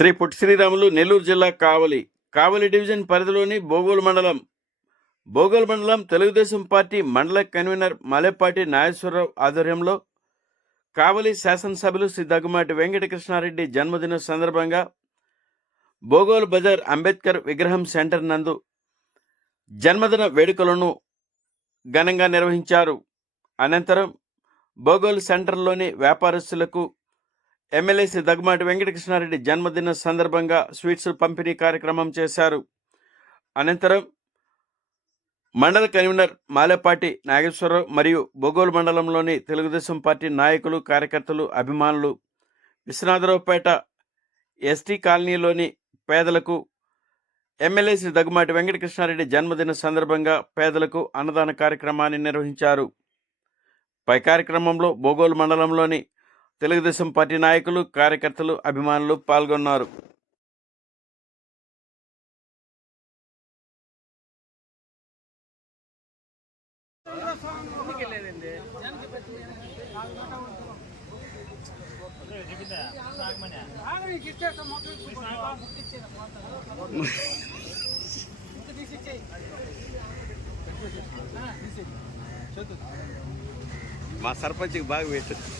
శ్రీ పొట్టి శ్రీరాములు నెల్లూరు జిల్లా కావలి కావలి డివిజన్ పరిధిలోని బోగోలు మండలం. బోగోలు మండలం తెలుగుదేశం పార్టీ మండల కన్వీనర్ మలెపాటి నాగేశ్వరరావు ఆధ్వర్యంలో కావలి శాసనసభ్యులు శ్రీ దగ్గుమాటి వెంకటకృష్ణారెడ్డి జన్మదిన సందర్భంగా బోగోలు బజార్ అంబేద్కర్ విగ్రహం సెంటర్ నందు జన్మదిన వేడుకలను ఘనంగా నిర్వహించారు. అనంతరం బోగోలు సెంటర్లోని వ్యాపారస్తులకు ఎమ్మెల్యే శ్రీ దగ్గుమాటి వెంకటకృష్ణారెడ్డి జన్మదిన సందర్భంగా స్వీట్స్ పంపిణీ కార్యక్రమం చేశారు. అనంతరం మండల కన్వీనర్ మాలేపాటి నాగేశ్వరరావు మరియు బొగోలు మండలంలోని తెలుగుదేశం పార్టీ నాయకులు కార్యకర్తలు అభిమానులు విశ్వనాథరావుపేట ఎస్టీ కాలనీలోని పేదలకు ఎమ్మెల్యే శ్రీ దగ్గుమాటి వెంకటకృష్ణారెడ్డి జన్మదిన సందర్భంగా పేదలకు అన్నదాన కార్యక్రమాన్ని నిర్వహించారు. పై కార్యక్రమంలో బోగోలు మండలంలోని తెలుగుదేశం పార్టీ నాయకులు కార్యకర్తలు అభిమానులు పాల్గొన్నారు. మా సర్పంచ్కి బాగా పెట్టారు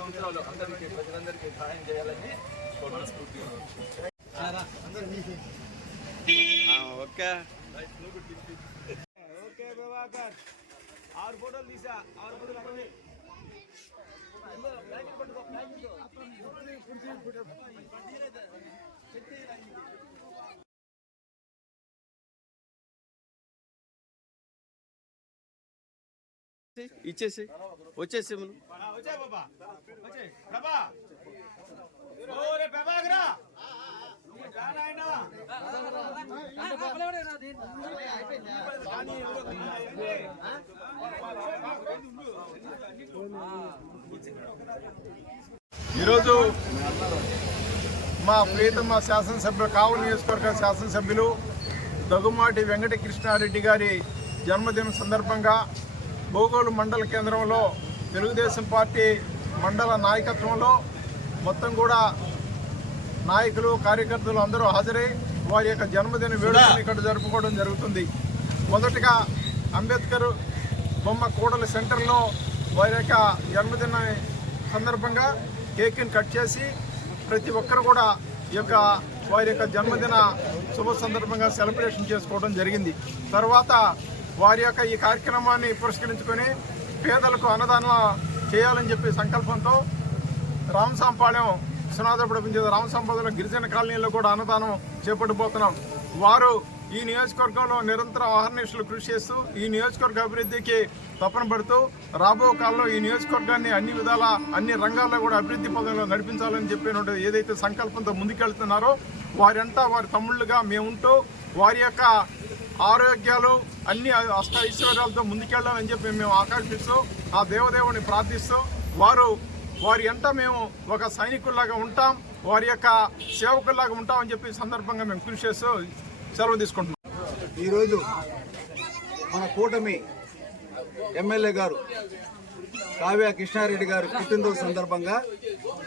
సంవత్సరాలు అందరికీ ప్రజలందరికీ సహాయం చేయాలని మనస్ఫూర్తిగా ఆ, ఓకే. ఓకే ప్రభాకర్. ఆరు ఫోటోలు తీసా ఆరు ఫోటోలు అక్కడ. ఉన్నాయి. కానీ ఎవరో ఈరోజు మా ప్రియతమ శాసనసభ్యులు కావలి నియోజకవర్గ శాసనసభ్యులు దగ్గుమాటి వెంకటకృష్ణారెడ్డి గారి జన్మదినం సందర్భంగా బోగోలు మండల కేంద్రంలో తెలుగుదేశం పార్టీ మండల నాయకత్వంలో మొత్తం కూడా నాయకులు కార్యకర్తలు అందరూ హాజరై వారి యొక్క జన్మదిన వేడుకలను ఇక్కడ జరుపుకోవడం జరుగుతుంది. మొదటగా అంబేద్కర్ బొమ్మ కూడలి సెంటర్లో వారి యొక్క జన్మదిన సందర్భంగా కేక్ని కట్ చేసి ప్రతి ఒక్కరు కూడా ఈ యొక్క వారి యొక్క జన్మదిన శుభ సందర్భంగా సెలబ్రేషన్ చేసుకోవడం జరిగింది. తర్వాత వారి యొక్క ఈ కార్యక్రమాన్ని పురస్కరించుకొని పేదలకు అన్నదానం చేయాలని చెప్పి సంకల్పంతో రామసాంపాలెం విశ్వనాథపురం పంచాయతీ రామసాంపాలెంలో గిరిజన కాలనీలో కూడా అన్నదానం చేపట్టబోతున్నాం. వారు ఈ నియోజకవర్గంలో నిరంతరం ఆహర్నిశలు కృషి చేస్తూ ఈ నియోజకవర్గ అభివృద్ధికి తపన పడుతూ రాబో కాలంలో ఈ నియోజకవర్గాన్ని అన్ని విధాల అన్ని రంగాల్లో కూడా అభివృద్ధి పదంలో నడిపించాలని చెప్పిన ఏదైతే సంకల్పంతో ముందుకెళ్తున్నారో వారంతా వారి తమ్ముళ్ళుగా మేముంటూ వారి యొక్క ఆరోగ్యాలు అన్ని అష్ట ఐశ్వర్యాలతో ముందుకెళ్ళాలని చెప్పి మేము ఆకాంక్షిస్తూ ఆ దేవదేవుని ప్రార్థిస్తూ వారు వారి ఎంట మేము ఒక సైనికుల్లాగా ఉంటాం. వారి యొక్క సేవకుల్లాగా ఉంటామని చెప్పి సందర్భంగా మేము కృషి చేస్తూ సెలవు తీసుకుంటున్నాం. ఈరోజు మన కూటమి ఎమ్మెల్యే గారు కావ్య కృష్ణారెడ్డి గారు పుట్టినరోజు సందర్భంగా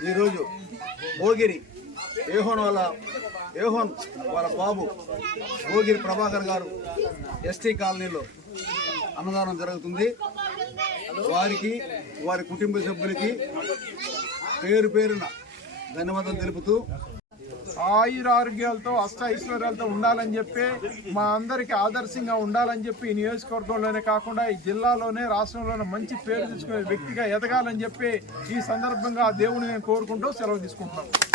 ఈరోజు భోగిరి ఏహోన్ వాళ్ళ ఏహోన్ వాళ్ళ బాబు భోగిరి ప్రభాకర్ గారు ఎస్టీ కాలనీలో అన్నదానం జరుగుతుంది. వారికి వారి కుటుంబ సభ్యులకి పేరు పేరున ధన్యవాదాలు తెలుపుతూ ఆయుర ఆరోగ్యాలతో అష్ట ఐశ్వర్యాలతో ఉండాలని చెప్పి మా అందరికి ఆదర్శంగా ఉండాలని చెప్పి ఈ నియోజకవర్గంలోనే కాకుండా ఈ జిల్లాలోనే రాష్ట్రంలోనే మంచి పేరు తీసుకునే వ్యక్తిగా ఎదగాలని చెప్పి ఈ సందర్భంగా ఆ దేవుని నేను కోరుకుంటూ సెలవు తీసుకుంటున్నాను